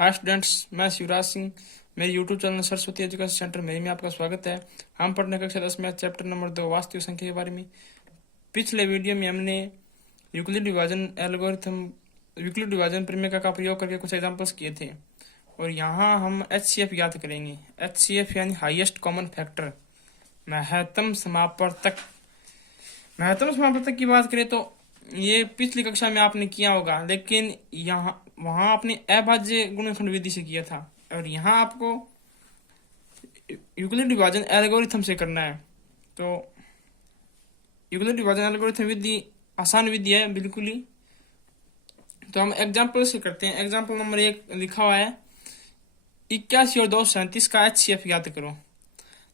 Hi students, मैं शिवराज सिंह। मेरे YouTube channel Saraswati education centre मेरे में आपका स्वागत है। हम पढ़ने कक्षा 10 में चैप्टर नंबर 2 वास्तविक संख्या के बारे में। पिछले वीडियो में हमने यूक्लिड विभाजन एल्गोरिथम यूक्लिड विभाजन प्रमेय का प्रयोग करके कुछ एग्जांपल्स किए थे और यहाँ हम HCF याद करेंगे। HCF यानी हाईएस्ट कॉमन फैक्टर, महत्तम समापवर्तक की बात करें तो ये पिछली कक्षा में आपने किया होगा, लेकिन वहां आपने अभाज्य गुणनखंड विधि से किया था और यहाँ आपको यूक्लिड विभाजन एल्गोरिथम से करना है। तो यूक्लिड विभाजन एल्गोरिथम विधि आसान विधि है बिल्कुल ही। तो हम एग्जाम्पल से करते हैं। एग्जाम्पल नंबर 1 लिखा हुआ है 81 और 237 का HCF याद करो।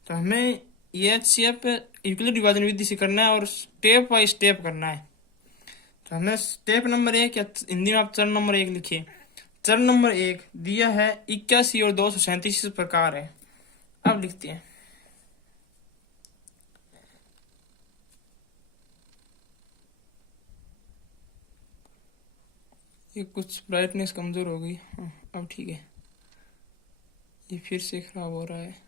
तो हमें ये HCF यूक्लिड विभाजन विधि से करना है और स्टेप बाय स्टेप करना है। तो हमें स्टेप नंबर 1 या हिंदी में आप चरण नंबर 1 लिखिए। चरण नंबर 1 दिया है 81 और 237 इस प्रकार है। अब लिखते हैं ये कुछ ब्राइटनेस कमजोर हो गई। हाँ, अब ठीक है। ये फिर से खराब हो रहा है।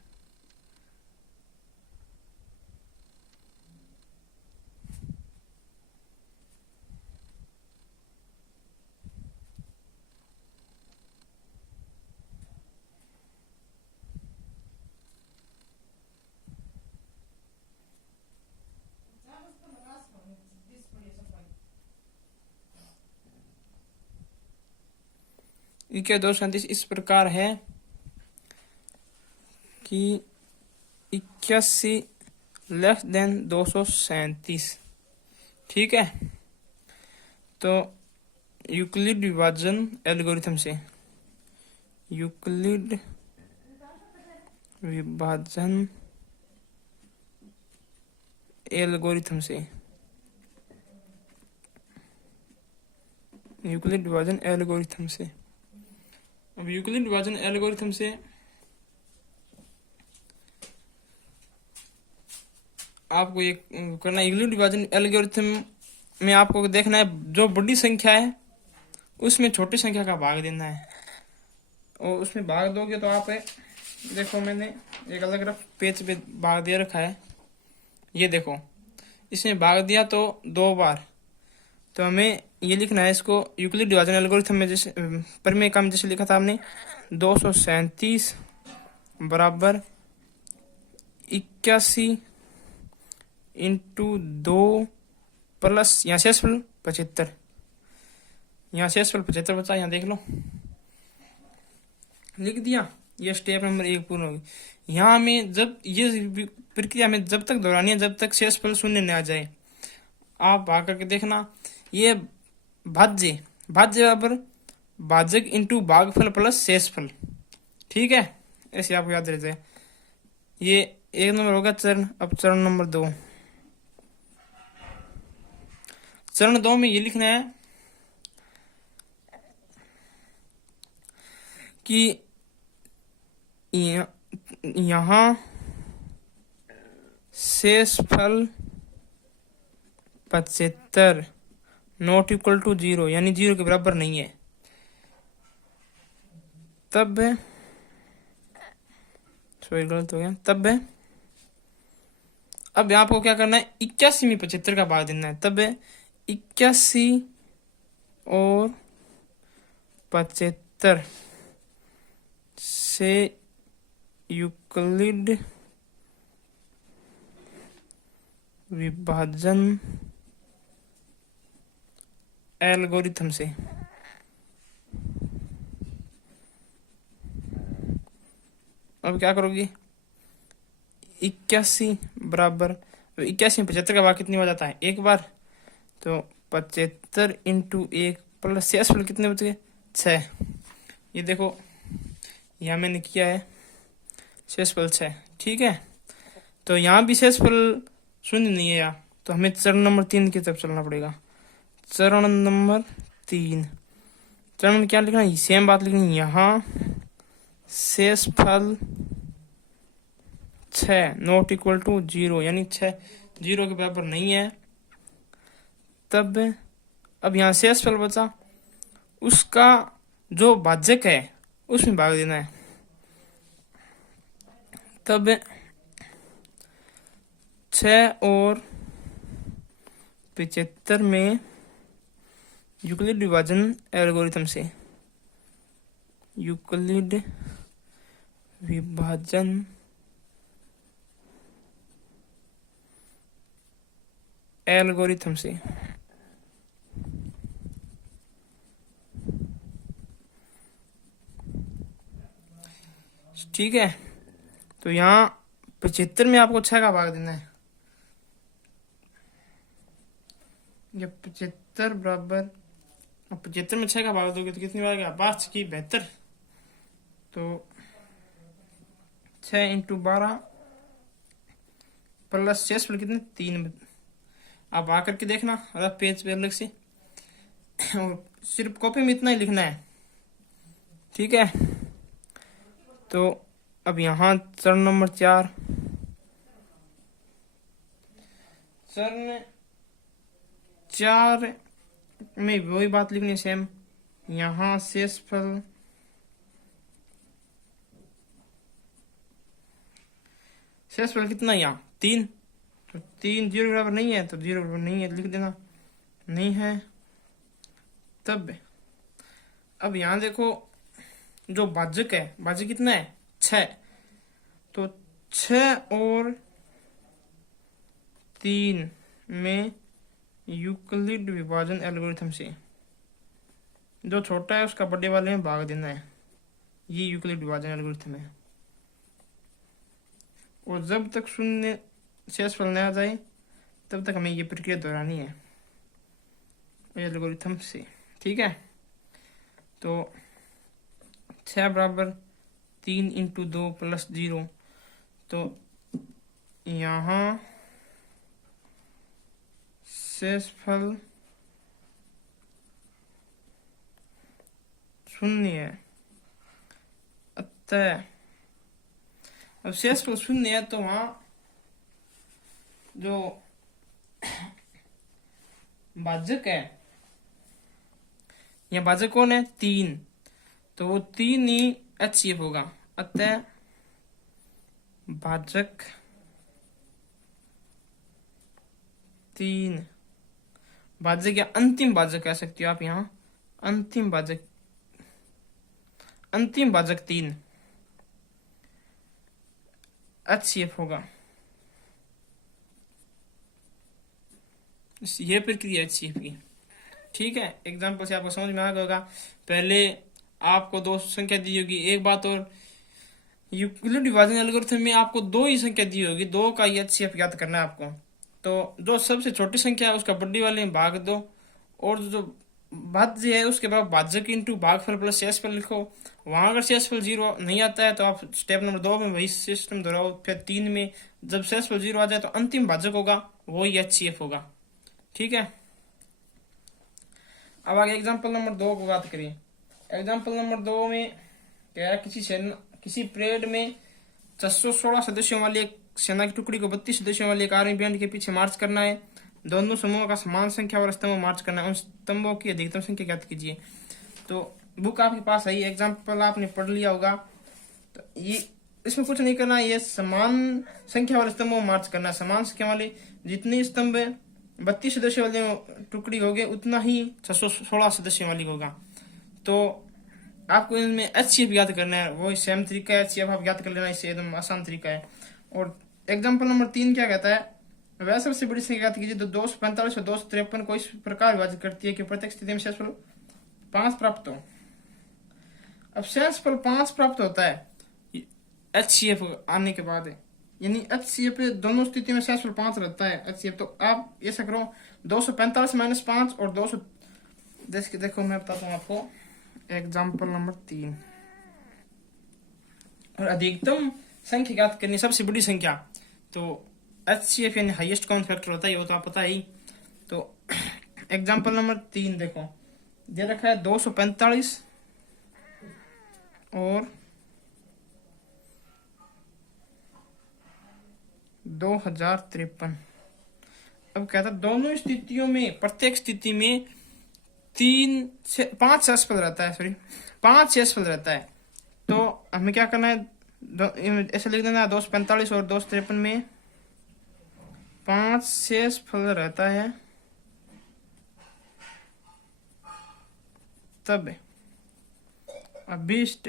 इक्या 237 इस प्रकार है कि 81 लेस देन 237। ठीक है। तो यूक्लिड विभाजन एल्गोरिथम से यूक्लिड विभाजन एल्गोरिथम से यूक्लिड विभाजन एल्गोरिथम से अब यूक्लिड विभाजन एल्गोरिथम से आपको ये करना है। यूक्लिड विभाजन एल्गोरिथम में आपको देखना है जो बड़ी संख्या है उसमें छोटी संख्या का भाग देना है और उसमें भाग दोगे तो आप देखो मैंने एक अलग रफ पेज पे भाग दे रखा है। ये देखो इसमें भाग दिया तो 2 बार। तो हमें ये लिखना है इसको यूक्लिड विभाजन एल्गोरिथम में जैसे प्रमेय का जैसे लिखा था हमने 237 बराबर 81 इंटू 2 प्लस यहाँ शेषफल 75। यहाँ शेषफल 75 बचा, यहाँ देख लो लिख दिया। ये स्टेप नंबर 1 पूर्ण होगी। यहाँ हमें जब ये प्रक्रिया में जब तक दोहरानी है जब तक शेषफल शून्य न आ जाए। आप भाग करके देखना ये भाज्य बराबर भाजक इंटू भागफल प्लस शेषफल। ठीक है, ऐसे आपको याद रह जाए। ये 1 नंबर होगा चरण। अब चरण नंबर 2। चरण 2 में ये लिखना है कि यहाँ शेषफल 75 नॉट इक्वल टू 0 यानी 0 के बराबर नहीं है। तब सॉरी गलत हो गया। तब अब यहाँ आपको क्या करना है 81 में 75 का भाग देना है। तब 81 और 75 से यूक्लिड विभाजन एल्गोरिथम से अब क्या करोगे 81 बराबर 81 में 75 का भाग कितनी हो जाता है 1 बार। तो 75 इंटू 1 प्लस शेषफल कितने बच गए 6। ये देखो यहाँ मैंने किया है शेषफल 6। ठीक है। तो यहाँ भी शेषफल शून्य नहीं है यहाँ, तो हमें चरण नंबर 3 की तरफ चलना पड़ेगा। चरण नंबर 3 चरण में क्या लिखना है सेम बात लिखनी है। यहाँ शेषफल 6 नॉट इक्वल टू 0 यानी 6 0 के बराबर नहीं है। तब अब यहाँ शेषफल बचा उसका जो भाजक है उसमें भाग देना है। तब 6 और 75 में यूक्लिड विभाजन एल्गोरिथम से, यूक्लिड विभाजन एल्गोरिथम से ठीक है। तो यहाँ 75 में आपको 6 का भाग देना है। जब 75 बराबर 75 में 6 का भाग दोगे तो कितनी बार गया, 5 की 72। तो 6 × 12 प्लस शेषफल कितने 3। आप आकर के देखना अलग पेज पे अलग से, और सिर्फ कॉपी में इतना ही लिखना है, ठीक है। तो अब यहाँ चरण नंबर 4, चरण 4 में वही बात लिखनी सेम। यहाँ शेषफल कितना, यहाँ 3। तो 3 0 बराबर नहीं है, तो 0 बराबर नहीं है लिख देना, नहीं है। तब अब यहाँ देखो जो भाजक है, भाजक कितना है 6। तो 6 और 3 में यूक्लिड विभाजन एल्गोरिथम से जो छोटा है उसका बड़े वाले में भाग देना है। ये यूक्लिड विभाजन एल्गोरिथम है। और जब तक शून्य शेषफल न आ जाए तब तक हमें ये प्रक्रिया दोहरानी है एल्गोरिथम से, ठीक है। तो 6 बराबर 3 × 2 + 0। तो यहाँ शेषफल 0 है, अतः अब शेषफल 0 है तो वहां जो भाजक है, यह भाजक कौन है 3, तो वो 3 ही HCF होगा। अतः भाजक 3, भाजक या अंतिम भाजक कह सकते हो आप, यहाँ अंतिम भाजक 3 HCF होगा। यह प्रक्रिया HCF की, ठीक है। एग्जाम्पल से आपको समझ में आ गया होगा। पहले आपको 2 संख्या दी होगी, एक बात और यूक्लिड विभाजन एल्गोरिथम में आपको 2 ही संख्या दी होगी, 2 का HCF ज्ञात करना है आपको। तो जो सबसे छोटी संख्या है उसका बड़ी वाले में भाग दो, और जो भाज्य है उसके बाद भाजक × भागफल प्लस शेषफल लिखो। वहां अगर शेषफल 0 नहीं आता है तो आप स्टेप नंबर 2 में वही सिस्टम दोहराओ। फिर 3 में जब शेषफल 0 आ जाए तो अंतिम भाजक होगा वो ही HCF होगा, ठीक है। अब आगे एग्जाम्पल नंबर 2 को बात करिए। एग्जाम्पल नंबर 2 में क्या है, किसी परेड में 616 सदस्यों वाली एक सेना की टुकड़ी को 32 सदस्यों वाली एक आर्मी बैंड के पीछे मार्च करना है। दोनों समूहों का समान संख्या और स्तंभ मार्च करना है। उन स्तंभों की अधिकतम संख्या ज्ञात कीजिए। तो बुक आपके पास है, एग्जाम्पल आपने पढ़ लिया होगा। तो ये इसमें कुछ नहीं करना, ये समान संख्या वाले स्तंभों मार्च करना है। समान संख्या वाले जितने स्तंभ 32 सदस्यों वाली टुकड़ी होगी उतना ही 616 सदस्यों वाली होगा। तो आपको इनमें HCF याद करना है, वही सेम तरीका है, HCF आप याद कर लेना, इससे एकदम आसान तरीका है। और एग्जाम्पल नंबर 3 क्या कहता है, वह सबसे बड़ी संख्या याद कीजिए तो 245 और 253 को इस प्रकार विभाजित करती है कि प्रत्येक स्थिति में शेषफल 5 प्राप्त हो। अब शेषफल 5 प्राप्त होता है HCF आने के बाद, यानी HCF दोनों स्थिति में शेषफल 5 रहता है HCF। तो आप ऐसा करो 245 - 5 और 200, देखो मैं बताता हूँ आपको। एग्जाम्पल नंबर 3, और अधिकतम संख्या ज्ञात करनी, सबसे बड़ी संख्या। तो HCF यानी हाईएस्ट कॉमन फैक्टर होता है, वो तो आप पता ही। तो एग्जाम्पल नंबर 3 देखो, दे रखा है 245 और 2053। अब कहता है दोनों स्थितियों में, प्रत्येक स्थिति में 5 शेषफल रहता है, 5 शेषफल रहता है। तो हमें क्या करना है, ऐसे लिख देना 245 और 253 में 5 शेषफल रहता है, तब अभीष्ट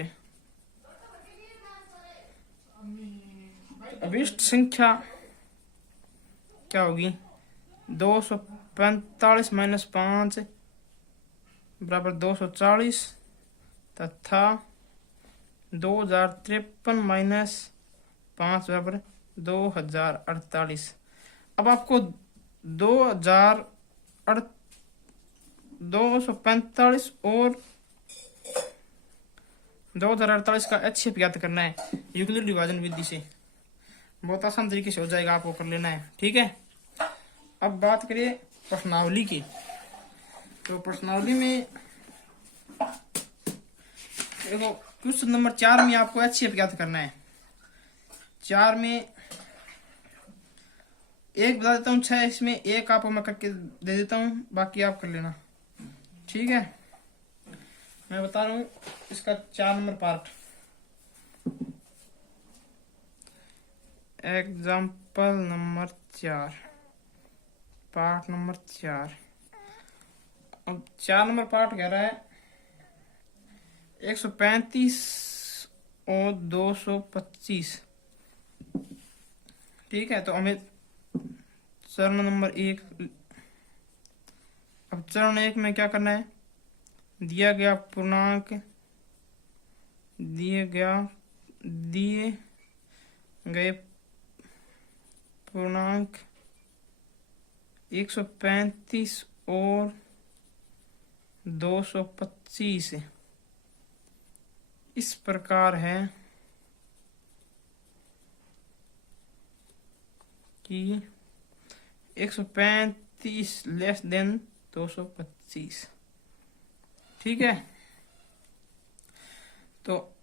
अभीष्ट संख्या क्या होगी, 245 माइनस 5 बराबर 240 तथा 2053 माइनस 5 बराबर 2048। अब आपको 245 और 2048 का HCF ज्ञात करना है यूक्लिड विभाजन विधि से। बहुत आसान तरीके से हो जाएगा, आपको कर लेना है, ठीक है। अब बात करिए प्रश्नावली की। तो प्रश्नावली में देखो क्वेश्चन नंबर 4 में आपको HCF ज्ञात करना है। 4 में एक बता देता हूँ, 6 इसमें एक आपको मैं करके दे देता हूँ, बाकी आप कर लेना, ठीक है। मैं बता रहा हूँ इसका 4 number part. Example number 4, part number 4। अब 4 नंबर पार्ट कह रहा है 135 और 225, ठीक है। तो हमें चरण नंबर 1, अब चरण 1 में क्या करना है, दिए गए पूर्णांक 135 और 225 इस प्रकार है कि 135 लेस देन 225, ठीक है। तो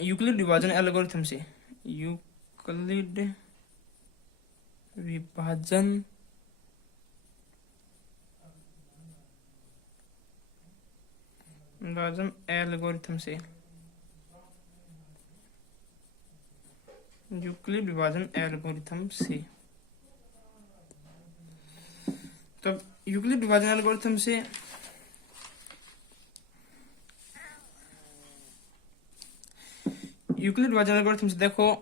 यूक्लिड विभाजन एल्गोरिथम से यूक्लिड विभाजन एल्गोरिथम से यूक्लिड विभाजन एल्गोरिथम से तो यूक्लिड विभाजन एल्गोरिथम से यूक्लिड विभाजन एल्गोरिथम से देखो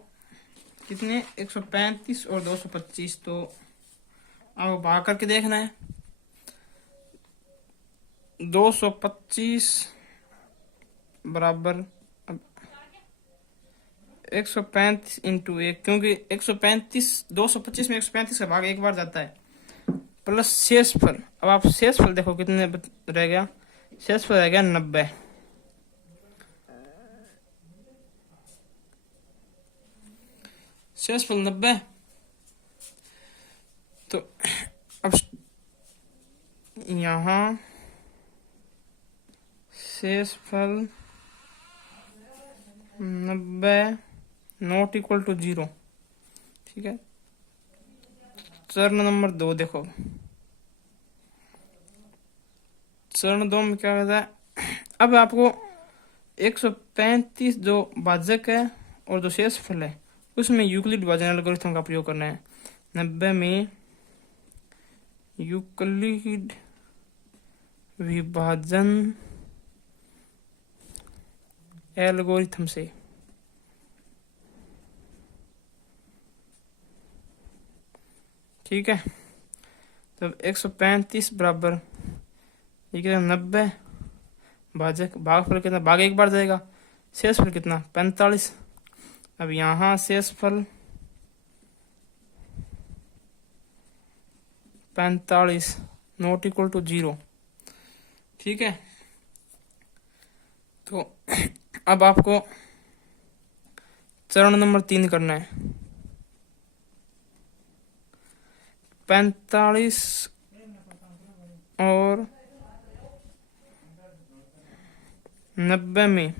कितने 135 और 225, तो अब भाग करके देखना है। 225 बराबर 135 इंटू 1, क्योंकि 225 में 135 का भाग एक बार जाता है, प्लस शेषफल। अब आप शेषफल देखो कितने रह गया, शेषफल रह गया 90। शेषफल 90। तो अब यहाँ शेषफल 90 नॉट इक्वल टू 0, ठीक है। चरण नंबर 2 देखो, चरण 2 में क्या कहता है, अब आपको 135 जो भाजक है और जो शेषफल है उसमें यूक्लिड विभाजन एल्गोरिथम का प्रयोग करना है। 90 में यूक्लिड विभाजन एल्गोरिथम से ठीक है। तब 135 बराबर ये कितना 90 भाजक भागफल कितना, भाग एक बार जाएगा, शेषफल कितना 45। अब यहाँ शेषफल 45 नॉट इक्वल टू 0, ठीक है। तो अब आपको चरण नंबर 3 करना है। 45 और 90 में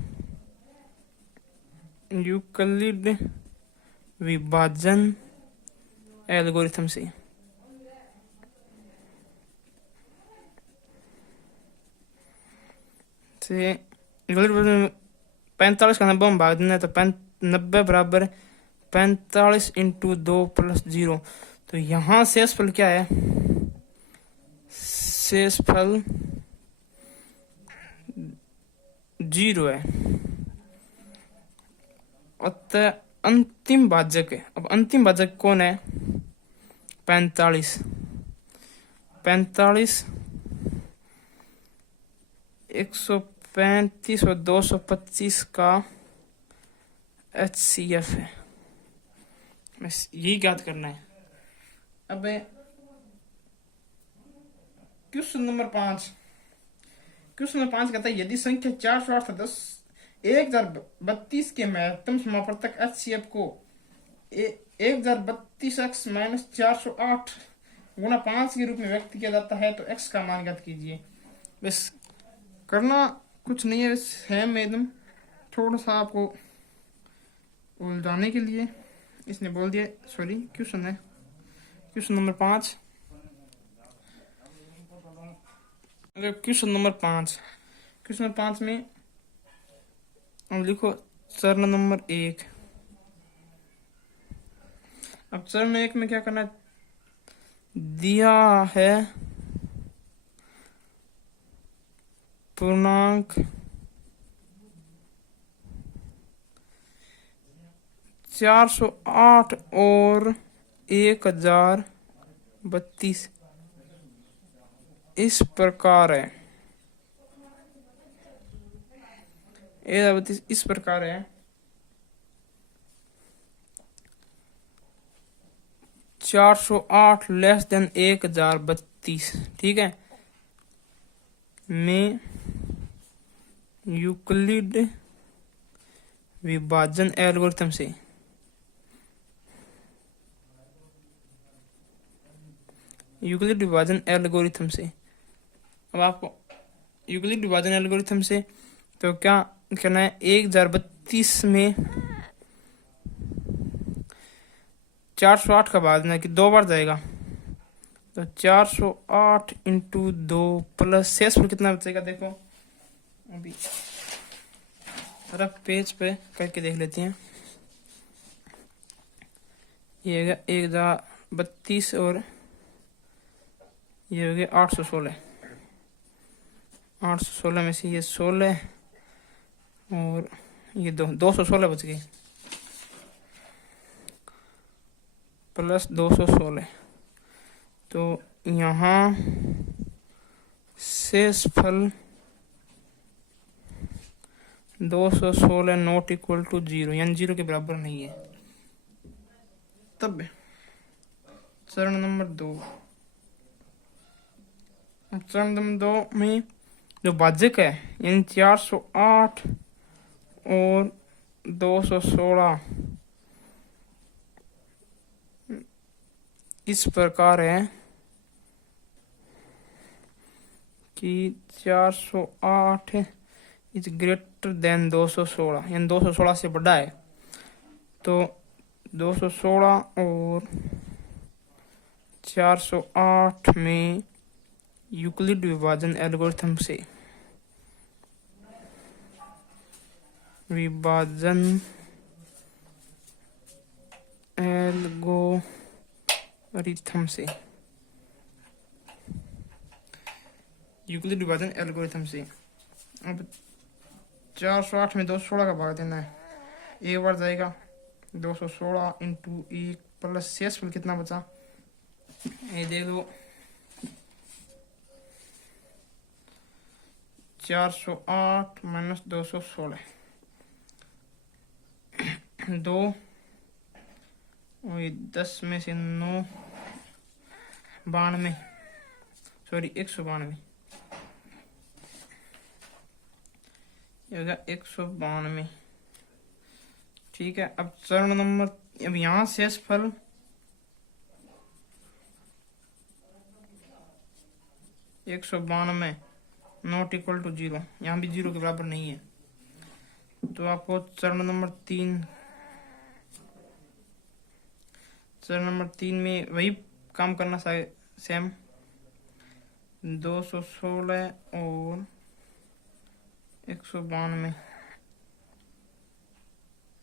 यूक्लिड विभाजन एल्गोरिथम से यूक्लिड विभाजन 45 का 90 में भाग देना है तो 90 बराबर 45 इंटू 2 प्लस 0। तो यहाँ शेषफल क्या है, शेषफल 0 है। अतः अंतिम भाजक है। अब अंतिम भाजक कौन है, 45। 135 और 225 का HCF है, बस यही ज्ञात करना है। अब क्वेश्चन नंबर 5। क्वेश्चन नंबर 5 कहता है यदि संख्या 408 1032 के महत्तम समापवर्तक HCF को 1032x माइनस 408 गुणा 5 के रूप में व्यक्त किया जाता है तो x का मान ज्ञात कीजिए। बस करना कुछ नहीं है, बस है एकदम थोड़ा सा आपको उलझाने के लिए इसने बोल दिया। सॉरी, क्वेश्चन है question number 5। Question number 5, question number 5 में अब लिखो चरण नंबर 1। अब चरण 1 में क्या करना है, दिया है पूर्णांक 408 और 1032 इस प्रकार है। 1032 इस प्रकार है, 408 लेस देन 1032, ठीक है। में यूक्लिड विभाजन एल्गोरिथम से अब आपको यूक्लिड विभाजन एल्गोरिथम से तो क्या करना है, 1032 में 408 का भाग देना कि 2 बार जाएगा तो 408 इंटू 2 प्लस शेषफल कितना बचेगा, देखो अभी रफ पेज पे करके देख लेते हैं। ये हो गया 1032 और ये हो गया 816। 816 में से ये 16 और ये 216 बच गई प्लस 216। तो यहाँ शेषफल 216 नॉट इक्वल टू 0, यानी 0 के बराबर नहीं है। तब चरण नंबर 2, चरण नंबर 2 में जो भाजक है यानी 408 और 216 इस प्रकार है कि 408 इज ग्रेटर देन 216, यानी 216 से बड़ा है। तो 216 और 408 में यूक्लिड विभाजन एल्गोरिथम से यूक्लिड विभाजन एल्गोरिथम से अब 408 में 216 का भाग देना है, एक बार जाएगा 216 इंटू 1 प्लस शेषफल कितना बचा, ये देख लो 408 माइनस 216 2 और 10 में से 9 92, सॉरी 192, ये होगा 192, ठीक है। अब चरण नंबर, अब यहाँ शेषफल 192 नॉट इक्वल टू 0, यहाँ भी 0 के बराबर नहीं है। तो आपको चरण नंबर 3 में वही काम करना सेम, 216 और 192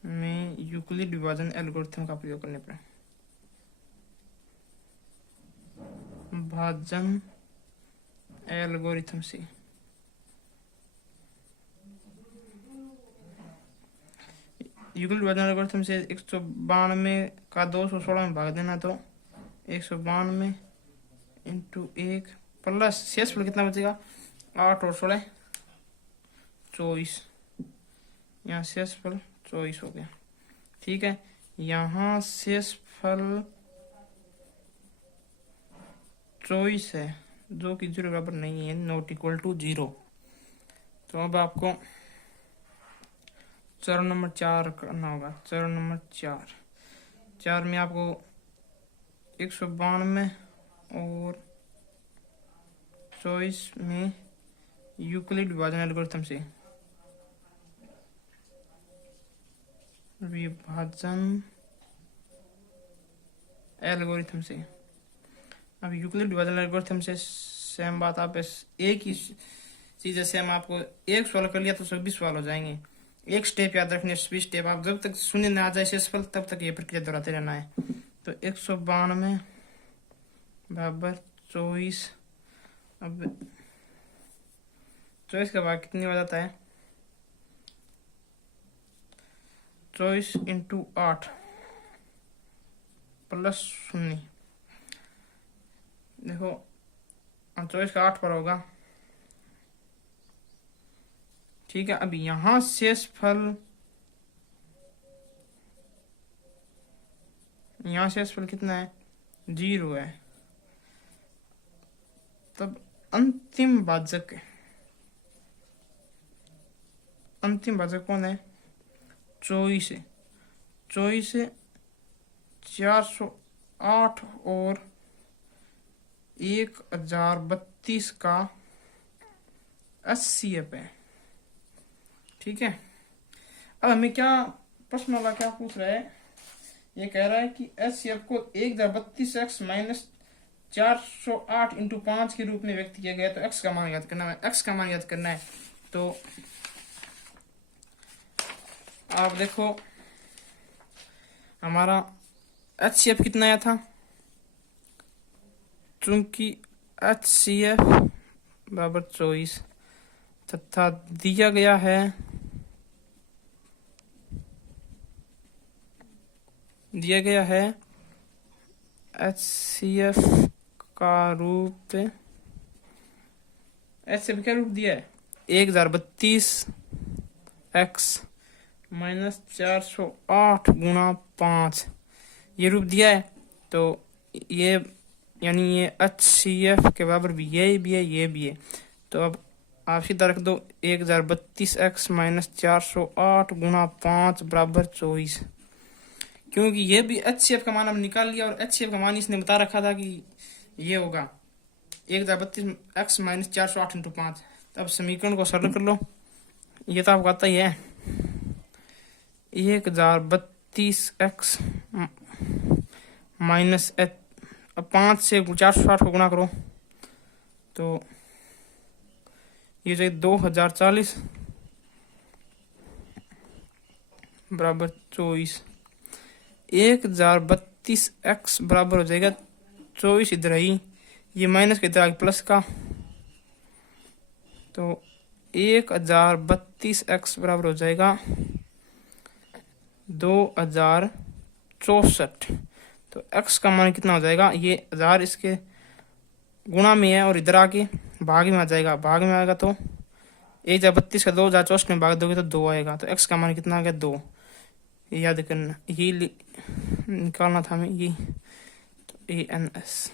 में यूक्लिड विभाजन एल्गोरिथम का प्रयोग करने पर भाजन एल्गोरिथम से यूक्लिड विभाजन एल्गोरिथम से 192 का 216 में भाग देना तो 192 इंटू 1 प्लस शेषफल कितना बचेगा 8 और 16 24। यहाँ शेषफल 24 हो गया। ठीक है, यहाँ शेषफल 24 है जो कि 0 बराबर नहीं है, नॉट इक्वल टू 0। तो अब आपको चरण नंबर 4 करना होगा। चरण नंबर 4 में आपको 192 और 24 में यूक्लिड विभाजन एल्गोरिथम से अब यूक्लिड विभाजन एल्गोरिथम से सेम बात, आप एक ही चीज है सेम, आपको एक सवाल कर लिया तो 26 सवाल हो जाएंगे। एक स्टेप याद रखने, 20 स्टेप आप जब तक शून्य न आ जाए शेषफल तब तक ये प्रक्रिया दोहराते रहना है। तो 192 बराबर 24। अब 24 का भाग कितनी हो जाता है 24 इंटू 8 प्लस 0। देखो 24 का 8 पर होगा। ठीक है, अब यहां शेषफल कितना है 0 है। तब अंतिम भाजक कौन है 24 है। 408 और 1032 का HCF है। ठीक है, अब हमें क्या प्रश्न वाला क्या पूछ रहा है, ये कह रहा है कि HCF को 1032x माइनस 408 इंटू 5 के रूप में व्यक्त किया गया। तो x का मान याद करना है। तो आप देखो हमारा HCF कितना आया था, चूंकि HCF बराबर 24 तथा दिया गया है HCF का रूप दिया है 1032x माइनस 408 गुणा 5 ये रूप दिया है। तो ये यानी ये HCF के बराबर भी है। तो अब आप सीधा रख दो 1032x माइनस 408 गुणा 5 बराबर 24, क्योंकि ये भी HCF का मान हम निकाल लिया और HCF का मान इसने बता रखा था कि ये होगा 1032x माइनस 408 इंटू 5। अब समीकरण को सरल कर लो, ये तो आपको आता ही है 1032x माइनस 5 से 408 को गुणा करो तो ये जाए 2040 बराबर 24। 1032x बराबर हो जाएगा 24 इधर ही, ये माइनस के इधर आगे प्लस का, तो 1032x बराबर हो जाएगा 2064। तो x का मान कितना हो जाएगा, ये 1000 इसके गुणा में है और इधर आके भाग में आ जाएगा। भाग में आएगा तो 1032 का 2064 में भाग दोगे तो 2 आएगा। तो x का मान कितना आ गया 2। ये याद करना, ये निकालना था हमें ये। तो ANS।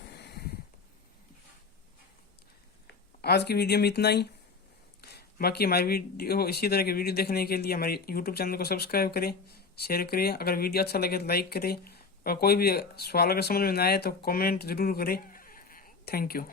आज की वीडियो में इतना ही। बाकी हमारी वीडियो इसी तरह की वीडियो देखने के लिए हमारे YouTube चैनल को सब्सक्राइब करें, शेयर करें। अगर वीडियो अच्छा लगे तो लाइक करें और कोई भी सवाल अगर समझ में ना आए तो कमेंट जरूर करें। Thank you.